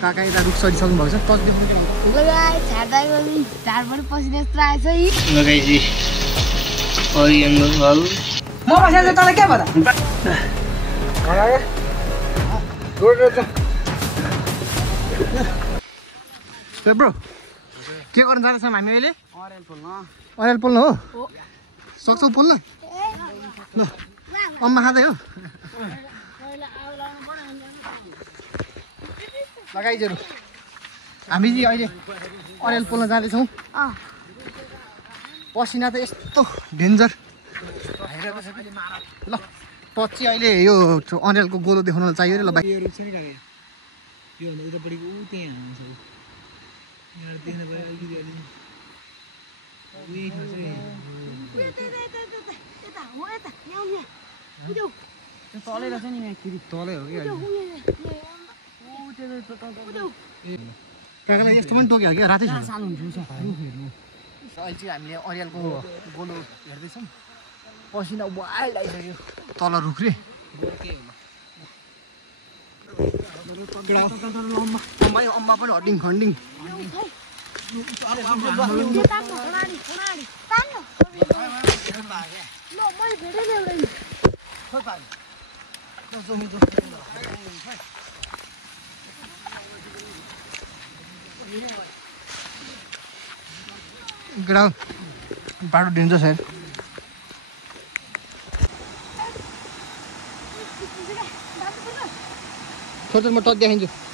काका यता रुख सरिसक्नु भएको छ टच देखाउनु के भन्छ लगाइ छाड्दै झारबाट पसिना जस्तो आएछ यी लगाइजी ओरियन भाउ म बसेर तँलाई के भन्छ ब्रो के गर्न जाँदैछौँ हामी अहिले अरेल पोल्न हो सक्छौ पोल्न ल अम्मा खाँदै हो लगाइजहरू हामी चाहिँ अहिले अरेल पोल्न जाँदैछौँ पसिना त यस्तो डेन्जर ल पछि अहिले यो अरेलको गोलो देखाउन चाहियो ल भाइ तलै रहेछ नि तलै हो कि काकालाई यस्तो पनि टोक्यो क्या रातै सानो हुन्छ अहिले चाहिँ हामीले अरियालको गोलो हेर्दैछौँ पसिना वाइल्ड आइसक्यो तल रुख्रे अम्मा पनि हड्डिङ खन्डिङ बाटो डेन्जर छ छोड म टच देखाइदिन्छु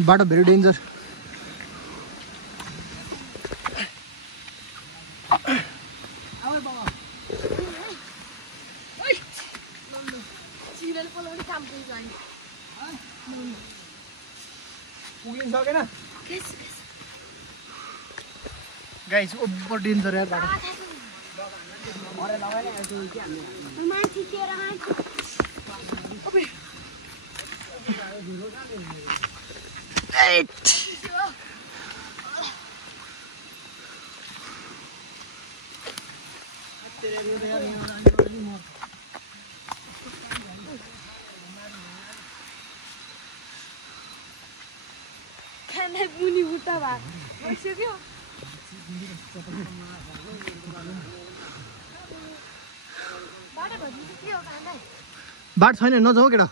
बाटो very danger guys over danger यार बाटो खाना मुनि उता भा भइसक्यो बाटो छैन नजाऊ केटा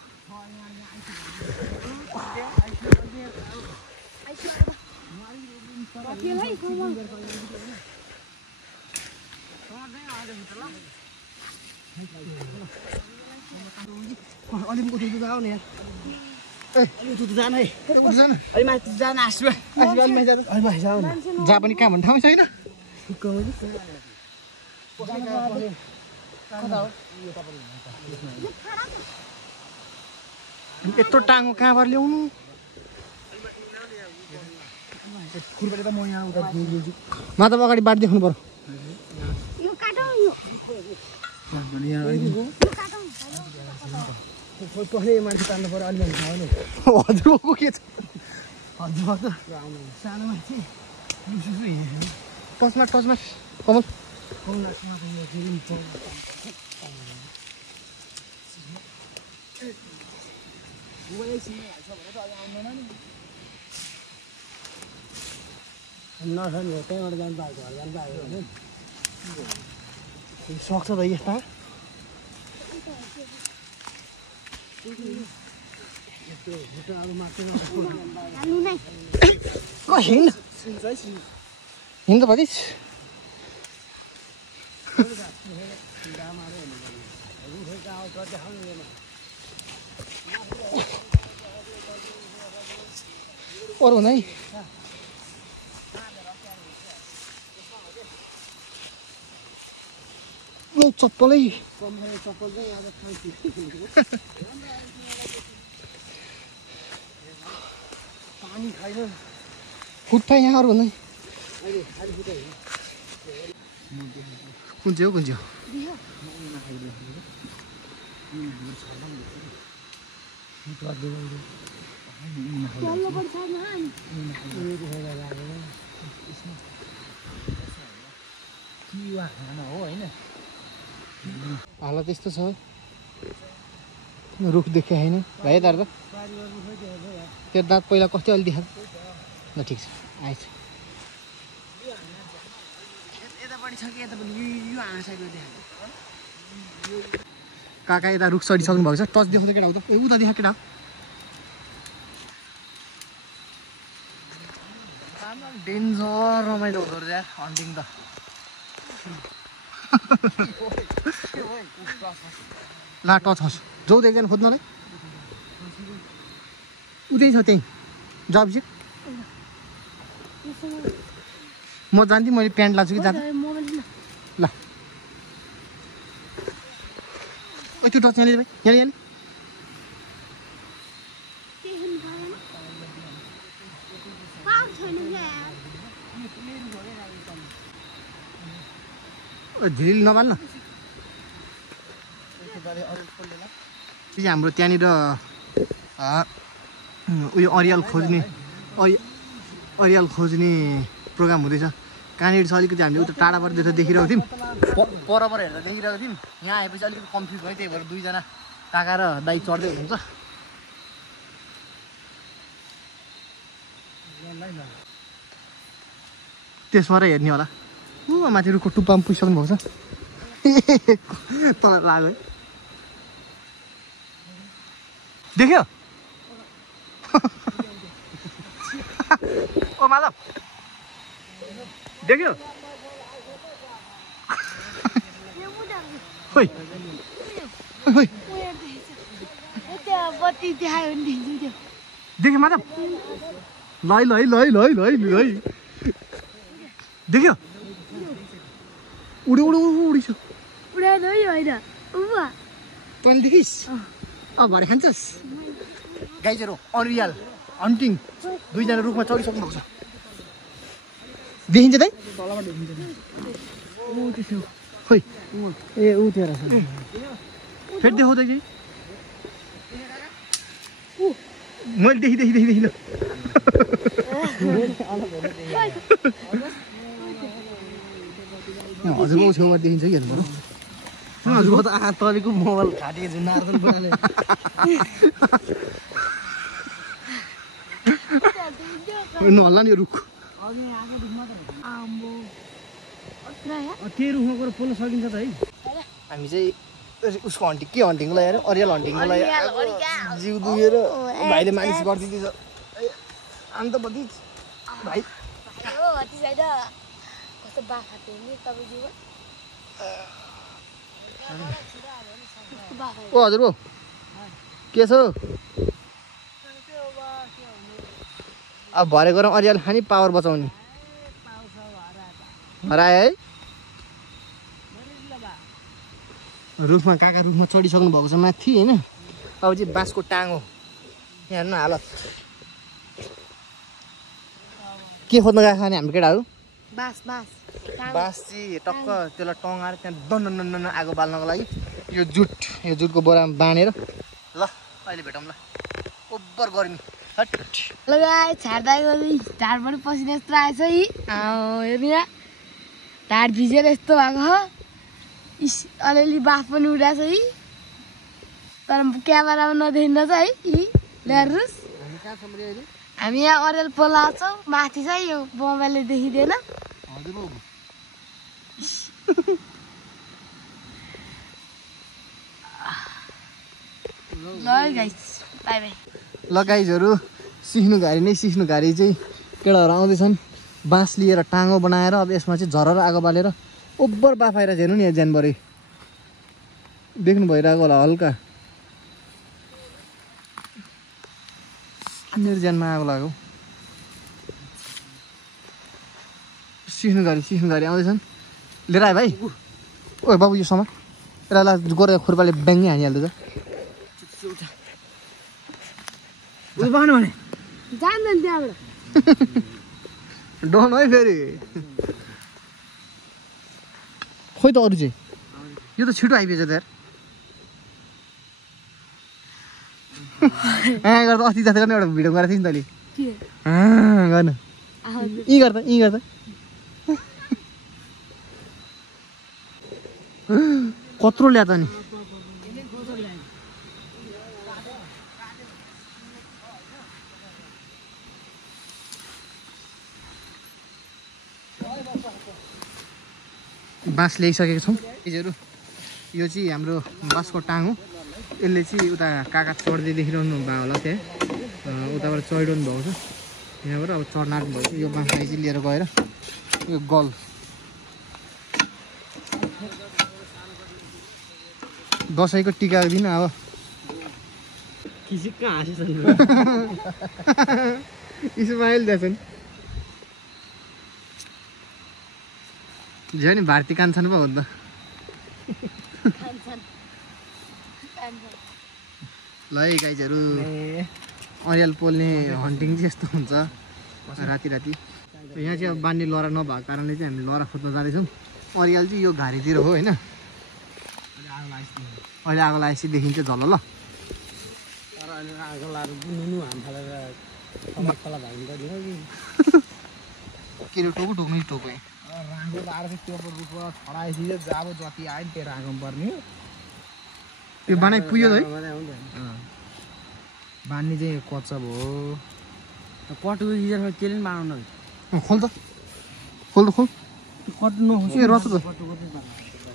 अलिकको दुध जाऊ नि यार जहाँ पनि कहाँ भन्ने ठाउँ छैन यत्रो टाङ्गो कहाँबाट ल्याउनु माधव अगाडि बाटो देख्नु पर्यो मान्छे तान्नु पर्यो अलि हजुरको के छ हजुर त सानो मान्छे टचमा कमल सक्छ त यस्ता हिँड त भनिस् अरू हुँदै ल ठुलो चप्पलै पानी खाइल फुट्टा यहाँ अरू भन्दै कुन चाहिँ हो कुन चाहिँ हो हाल त्यस्तो छ रुख देखे होइन भाइ दार त त्यो दाँत पहिला कस्तो अलि देखा ल ठिक छ आएछ यतापट्टि छ कि यतापट्टि यो हाँसेको देखा काका यता रुख चढिसक्नु भएको छ टच देखाउँछ केटा उता उता देखा केटा डेन्जर रमाइलो हुँदो रहेछ यार हन्टिङ त ला टच होस् जाउँ त एकजना खोज्नलाई उतै छ त्यहीँ जब चाहिँ म जान्थेँ मैले प्यान्ट लान्छु कि जाँदा ल ओ त्यो टच यहाँले भाइ यहाँले झिल नबाल्न हाम्रो त्यहाँनिर उयो अरियल खोज्ने प्रोग्राम हुँदैछ कहाँनिर छ अलिकति हामीले उता टाढाबाट देखिरहेको थियौँ परबाट हेर्दा देखिरहेको थियौँ यहाँ आएपछि अलिकति कन्फ्युज भयो त्यही भएर दुईजना काका र दाइ चढ्दै हुनुहुन्छ त्यसबाट हेर्ने होला ऊ माथि रुखको टुप्पामा पुगिसक्नु भएको छ तल लाग्यो है देख्यो ओ माधव देख्यो खोइ खोइ देख्यो माधव लै देख्यो उडिस तैँले देखिस् अब भरे खान्छस् गाइजहरू अरियल हन्टिङ दुईजना रुखमा चढिसक्नु भएको छ देखिन्छ दाइ खोइ ए ऊ त्यो रहेछ फेरि देखाउँदै चाहिँ मैले देखि ल हजुरको छेउमा देखिन्छ कि हेर्नु पर्यो हजुरको त आँखा तलेको मोबाइल घाँटेको छु नार्दन पुराले नहल्ला नि रुख त्यही रुखमा गएर पोल्न सकिन्छ त है हामी चाहिँ उसको हन्टिङ के हन्टिङको लागि अरियल हन्टिङको लागि जिउ दुखेर भाइले मालिस गरिदिँदैछ अन्त बदी भाइ ओ हजुर हो के छ अब भरे गरौँ अरियल खाने पावर बचाउने हरायो है रुखमा काका रुखमा चढिसक्नु भएको छ माथि होइन अब चाहिँ बाँसको टाङ हो यहाँ हेर्नु हालत के खोज्न गएको खाने हाम्रो केटाहरू बाँस चाहिँ टक्क त्यसलाई टङ्गाएर त्यहाँ दन्न आगो बाल्नको लागि यो जुटको बोरामा बाँधेर ल अहिले भेटौँ ल ओभर गरिन् छाड्दा ढाडबाट पसिना यस्तो आएछ है हेर्नु यहाँ ढाड भिजेर यस्तो भएको इस अलिअलि बाफ पनि उडाएको छ है तर क्यामेरामा नदेखिँदो छ है ल्यारुस हामी यहाँ अरियल पोला छौँ माथि छ यो मोबाइलले देखिँदैन ल गाइजहरू सिस्नु घारी चाहिँ केटाहरू आउँदैछन् बाँस लिएर टाँगो बनाएर अब यसमा चाहिँ झरेर आगो बालेर ओभर बाफ आएर हेर्नु नि यहाँ ज्यानभरि देख्नु भइरहेको होला हल्का मेरो ज्यानमा आगो लाग्यो सिस्नु घारी आउँदैछन् लिएर आयो भाइ ओ बाबु यो समा यसलाई गरे खुर्पाले ब्याङ्गै हानिहाल्दो उ बहान भने जान्दैन त्यहाँबाट डन है फेरि खोइ त अरू चाहिँ यो त छिटो आइपुगेछ त यार गर्दा अस्ति जस्तो गर्ने एउटा भिडियो गरेको थिएँ नि तैँले गर्नु यी गर्दा कत्रो ल्या त नि बाँस ल्याइसकेको छौँ चिजहरू यो चाहिँ हाम्रो बाँसको टाङ हो यसले चाहिँ उता काका चढ्दै देखिरहनु भएको होला त्यहाँ उताबाट चढिरहनु भएको छ यहाँबाट अब चढ्न आँट्नु भएको छ यो बाँसलाई चाहिँ लिएर गएर यो गल दसैँको टिकाको दिन अब किसिक कहाँ हाँसेछन् इस्माइल दाछन् झ्यो नि भारती कान्छन् पो हो नि त ल है गाइजहरू अरियाल पोल्ने हन्टिङ चाहिँ यस्तो हुन्छ राति राति यहाँ चाहिँ अब बान्ने लहरा नभएको कारणले चाहिँ हामी लहरा खोज्न जाँदैछौँ अरियाल चाहिँ यो घारीतिर हो होइन अहिले आगो लागेपछि देखिन्छ झल ल के टोको टोक्नु टोको राँगो लाएर चाहिँ त्यो रुखमा छडाएपछि चाहिँ जब जति आयो नि त्यो राँगो पर्ने यो बनाइ पुग्यो है बान्ने चाहिँ कच्चा भयो कटुको हिजो त्यसले पनि बनाउनु खोल त खोल कटु नहोस् ए रस त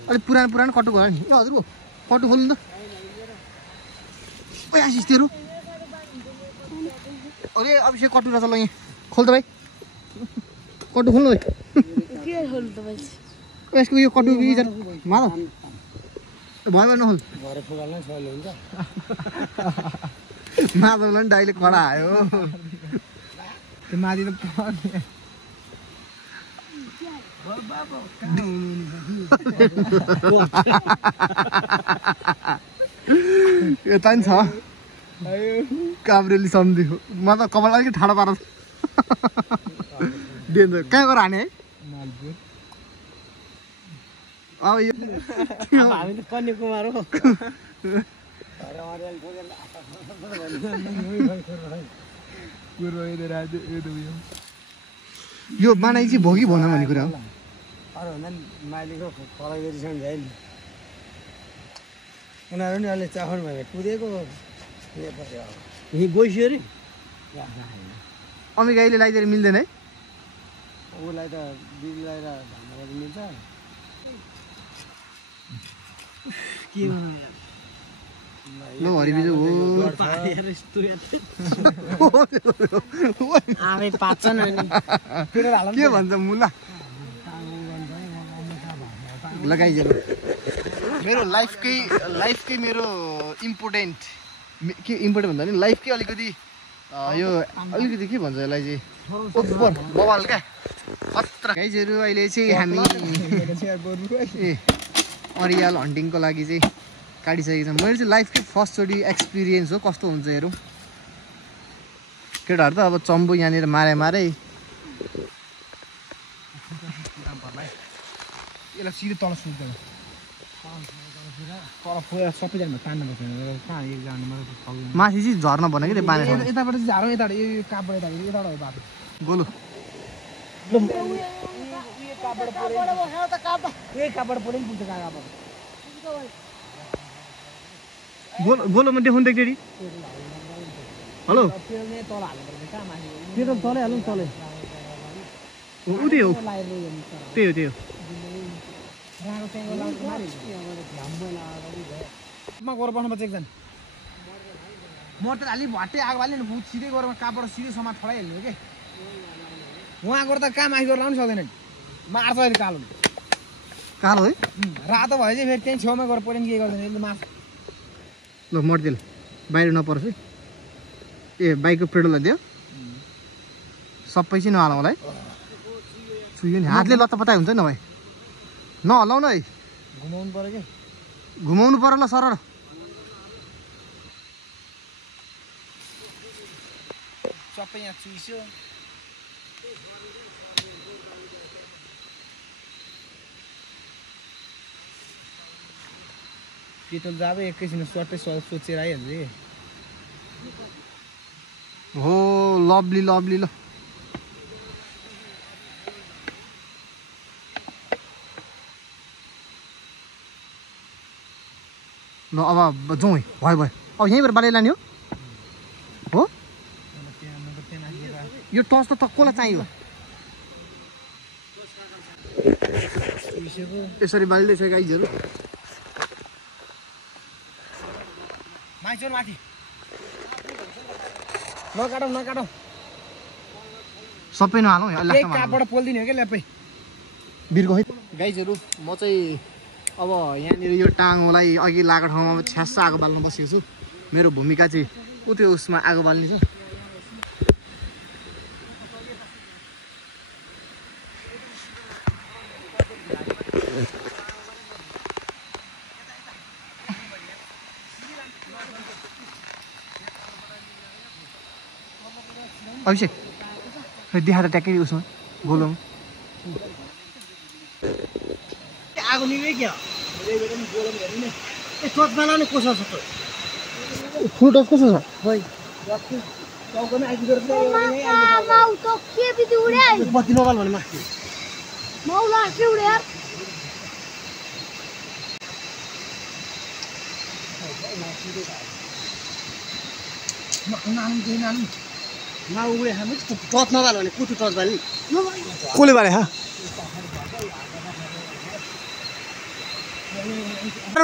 अलिक पुरानो कटुको होला नि ए हजुर कटु खोल्नु त ओइ आशिष तेरो अरे अभिषेक कटु रहेछ ल यहाँ खोल त भाइ कटु खोल्नु भाइ यसको यो कटु मार भयो नखोल माधवलाई पनि डाइले कडा आयो त्यो माथि त यता नि छ काभ्रेली सम्झी हो म त कपाल अलिकति ठाडो पार डेन्जर कहाँ गएर हाने है अब यो हामी त कन्याकुमार हो यो बनाइ चाहिँ भोगी भन भन्ने कुरा हो उनीहरू नि अहिले चाखन भयो कुदेको गइसक्यो अरे अमिकाईले लगाइदिएर मिल्दैन है उसलाई त दिदीलाई र भन्दाखेरि मिल्छ के ल हरिबिजो हो के भन्छ मुला लगाइदिएर मेरो लाइफकै मेरो इम्पोर्टेन्ट के इम्पोर्टेन्ट भन्दा नि लाइफकै अलिकति यो अलिकति के भन्छ यसलाई चाहिँ ओभर बवाल क्या खतरा गाइजहरू अहिले चाहिँ हामी ए अरियाल हन्टिङको लागि चाहिँ काटिसकेको छ मेरो चाहिँ लाइफकै फर्स्टचोटि एक्सपिरियन्स हो कस्तो हुन्छ हेरौँ केटाहरू त अब चम्बु यहाँनिर मारे यसलाई सिधै तल सुत्दैन तल फोएर सबैजना तान्न पर्छ कहाँ एक जानु माथि चाहिँ झर्न भनेको त्यो पानी यताबाट चाहिँ झारौँ यताबाट यो कापबाट यताबाट हो बाटो गोलु कापबाट पऱ्यो नि पुग्छ कापबाट गोलोमा देखाउनु त एकचोटि हेलो तल हाल्नुपर्छ कहाँ माथि त्यो त तलै हालौँ तलै ऊ त्यही हो त्यही हो मा गएर बस्नुपर्छ एकजना मोटर अलि भट्टै आगो हाल्यो नि भुत सिधै गएर कापबाट सिधै समाज छडाइहाल्नु हो कि उहाँ गएर त कहाँ माथि गरेर लाउनु सक्दैन मार्छ अहिले कालो है रातो भयो चाहिँ फेरि त्यहीँ छेउमा गएर पऱ्यो नि के गर्दैन यसले मार्छ ल मर्देल बाहिर नपरोस् है ए बाइकको पेट्रोल दियो सबै चाहिँ नहालौँ होला है छुयो नि हातले लत्ता पत्ता हुन्छ नि भाइ नहलाउनु है घुमाउनु पर्यो के घुमाउनु पर्यो ल सर सबै यहाँ चुइस्यो पेट्रोल जाब एकैछिन स्वाटै सोचेर आइहाल्छ हो लभली लभली ल ल अब जाउँ है भयो भयो अब यहीँबाट बाले लाने हो यो टर्च त कसलाई चाहियो यसरी बालिँदैछ गाइजहरू माथि नकाटौँ सबै नहालौँ कापबाट पोल्दिने हो क्या ल्यापै बिर्को है गाइजहरू म चाहिँ अब यहाँनिर यो टाङ्गोलाई अघि लागेको ठाउँमा छ्यास्स आगो बाल्न बसेको छु मेरो भूमिका चाहिँ त्यो उसमा आगो बाल्ने छ अभिषेक देखा त ट्याक्कै उसमा गोलोमा आगो निभे क्या टच बनाउने कसो छ फुल टच कसो छ बत्ती नबाल भने माथि टच नबाल भने कुटु टच बाल्ने कसले बाले हा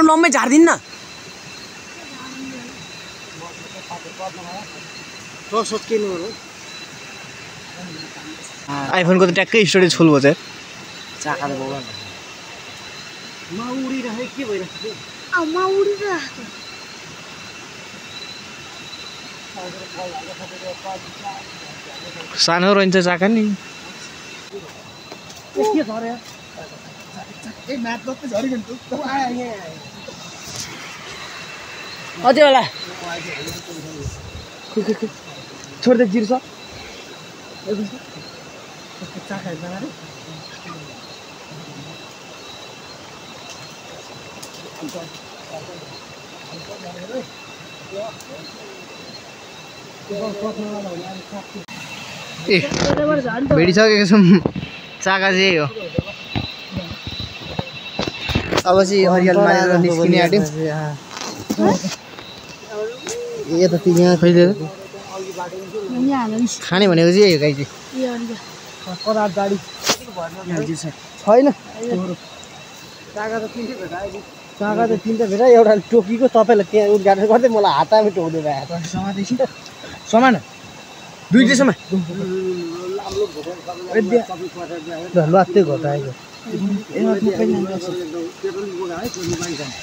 लम्बै झार्दिन न आइफोनको त ट्याक्कै स्टोरेज फुल भयो चाहिँ चाकाले बोला उडिरहेको के भइरहेको सानो रहन्छ चाका नि के छ रे ए म्याथ जस्तै झरिगयो नि त आयो यहाँ अझै होला छोड्दै जिर्छ चाका हेर्दैन रे ए भेटिसकेको छौँ चाका चाहिँ यही हो अब चाहिँ हरियाल मारेर निस्किने आँट्यो यो त यहाँ खैले खाने भनेको चाहिँ यही हो गाई चाहिँ छैन चाका त तिनवटा भेटा एउटा टोकीको तपाईँलाई त्यहाँ उद्घाटन गर्दै मलाई हातमा टोक्दै भयो समान दुईटैसम्म लत्तै घटाएको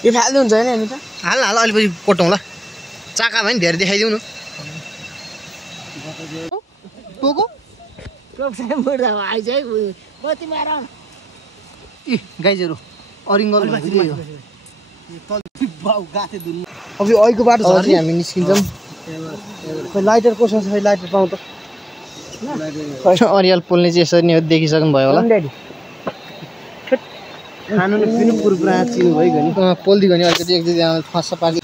यो फाल्दै हुन्छ होइन हामी त हाल अलिक पछि कोटौँ ल चाका भयो नि धेरै देखाइदिउँ न टोको ए गाइजहरू अरिङ्गल अब यो अहिलेको बाटो छ हामी निस्किन्छौँ खै लाइटर कसो छ लाइटर पाउँ त अरियाल पोल्ने चाहिँ यसरी नै देखिसक्नु भयो होला खानु पिनु पुरा चिनु भइगयो नि पोलिदियो भने अलिकति एक दुईजना फर्स्ट पार्टी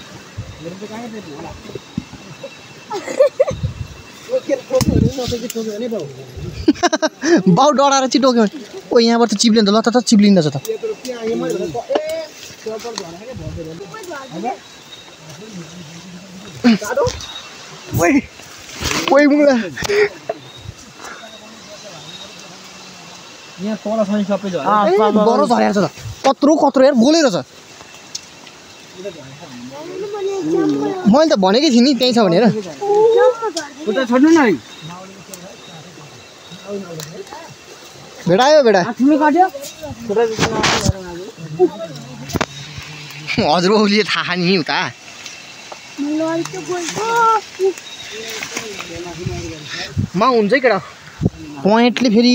बाउ डढाएर चाहिँ टोक्यो भने ओ यहाँबाट त चिप्लिन्छ ल त चिप्लिँदैछ त यहाँ तल छ नि सबै बरो झरेको छ त कत्रो यार गोलेर छ मैले त भनेकै थिएँ नि त्यहीँ छ भनेर छोड्नु न भेटायो भेटा हजुरबाउले थाहा नि उता मा हुन्छ है केटा पोइन्टले फेरि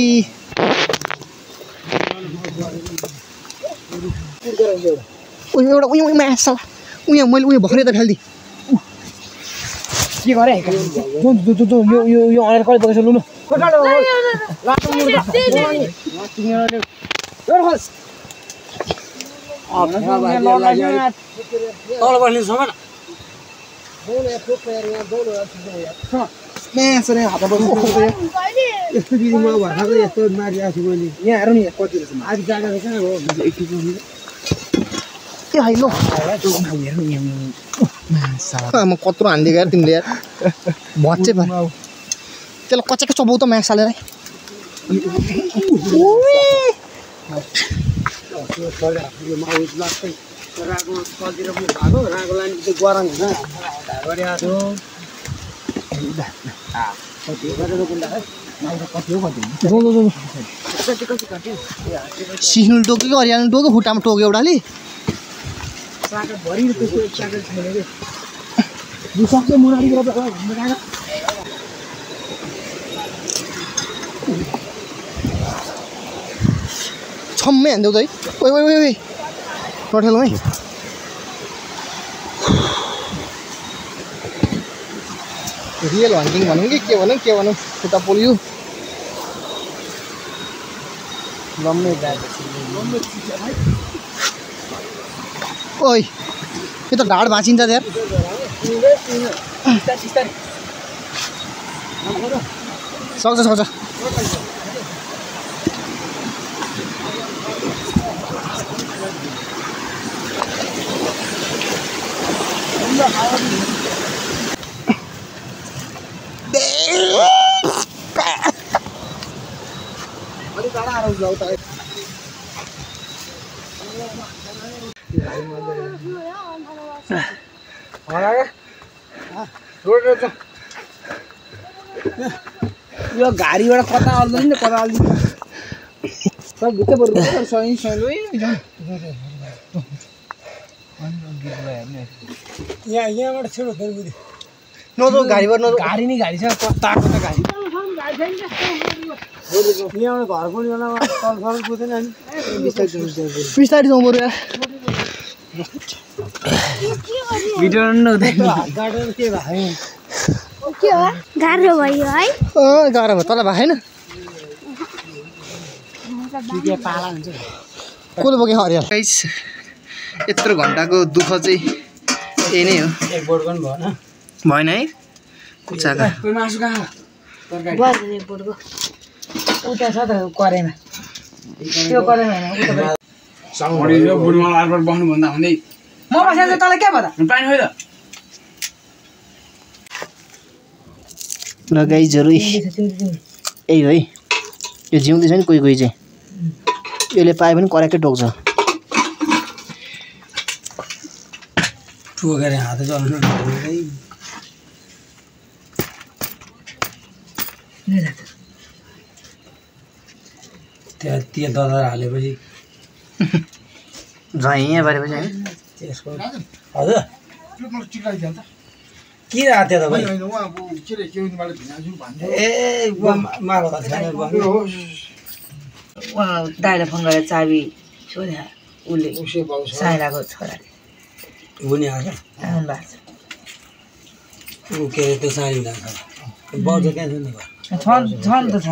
उयो एउटा उयो मासला उयो मैले उयो भर्खरै त फाल्दिएँ के गरे यो अनेर कहिले बगेछ लु तल बस्ने समय म कत्रो हानिदिएको यार तिमीले यार भच्चे भयो त्यसलाई कच्चाको चबाउ त मास हालेर सिस्नु टोकेको हरियाणा टोक्यो खुट्टामा टोक्यो एउटाले छम्मै हान्देऊ त है ओइ टोटलमा है रियल हन्टिङ भनौँ कि के भनौँ खुट्टा पोल्यो ओइ यो त ढाड भाँचिन्छ यार सक्छ यो घारीबाट कता अल्दैन नि कता अल्दिन्छ सब भित्र बरु सही यहाँबाट छेड हुँदैन नजो गाडीबाट नजो घारी नै घारी छ ताको त घारी यहाँबाट घर पनि तल पुग्दैन नि बिस्तारै जाउँ बरु यार भिडियो नहुँदैन के हो गाह्रो भयो है गाह्रो भयो तल भएको छैन पाला हुन्छ कसले बोके हरियाल गाइस यत्रो घन्टाको दुःख चाहिँ यही नै हो एक बोर्ड पनि भएन भएन है कुचाका मासु कहाँ उता छ त करेमा त्यो करेमा होइन बुढमा आरबाट बस्नुभन्दा हुँदै म बसेर चाहिँ तँलाई के भयो त पानी खोइ त ल गाइजहरू यही हो है यो जिउँदैछ नि कोही चाहिँ यसले पाए पनि कराएकै टोक्छ टोकेर हात चल्नु त्यो ददार हालेपछि झैँ यहाँ पारेपछि है त्यसको हजुर के राख्यो त भाइ ए मारो दाइलाई फोन गरेर चाबी सोध्या उसले साइलाको छोराले बुनि आएको आउनु भएको ऊ के अरे त्यो साडी जान्छ बाउजो कहाँ छ नि छ नि त छ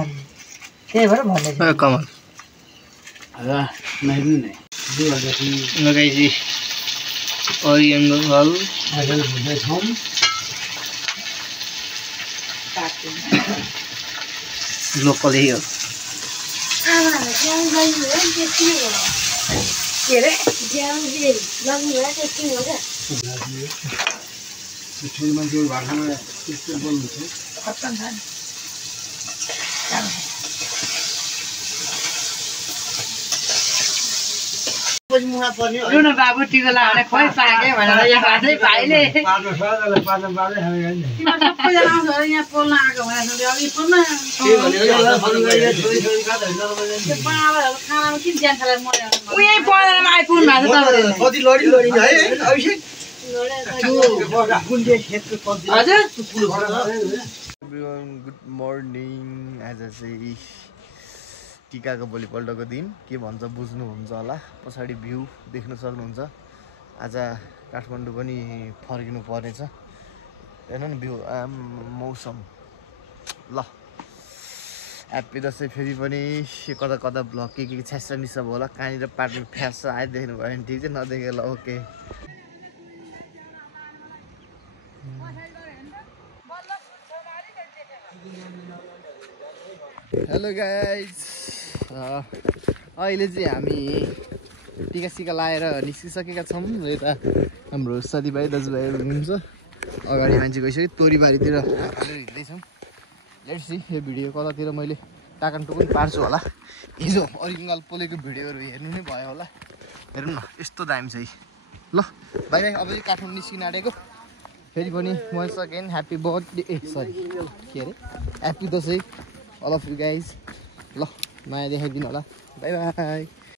त्यही भएर भन्दैछु कमल लगाइजी ओरिएन्टको फल लोकल यही हो के अरे लग्नु भयो त्यति हो क्या छोरी मान्छेको भाषामा त्यस्तो बोल्नु छ रुन बाबु टिको लगाएर खोइ पाके भनेर यहाँ बाँझै भाइले सबैजना आउँछ यहाँ पोल्न आएको भनेर अघि पोल्न बाबाहरू खानामा किन ज्यान खाएर मर्यो ऊ यहीँ पढेरमा आइपुग्नु भएको छ हजुर गुड मर्निङ आज चाहिँ टिकाको भोलिपल्टको दिन के भन्छ बुझ्नुहुन्छ होला पछाडि भ्यू देख्न सक्नुहुन्छ आज काठमाडौँ पनि फर्किनु पर्नेछ हेर्नु न भ्यू मौसम ल ह्याप्पी दसैँ फेरि पनि कता कता भ्लग के छ्यास मिस भयो होला कहाँनिर पार्टमा फ्यास आयो देख्नु भयो भने ठिक चाहिँ नदेखे ल ओके हेलो गाइज अहिले चाहिँ हामी टिका सिका लाएर निस्किसकेका छौँ यता हाम्रो साथीभाइ दाजुभाइहरू हुनुहुन्छ अगाडि मान्छे गइसक्यो तोरीबारीतिर हिँड्दैछौँ लेट्स सी यो भिडियो कतातिर मैले टाकन टुकुन पार्छु होला हिजो अरिङ्गाल पोलेको भिडियोहरू हेर्नु नै भयो होला हेर्नु न यस्तो दामी छ ल भाइ भाइ अब चाहिँ काठमाडौँ निस्किन आँटेको फेरि पनि once again happy birthday sorry के अरे happy Dashain all of you guys ल नयाँ देखाइदिनु होला बाई बाई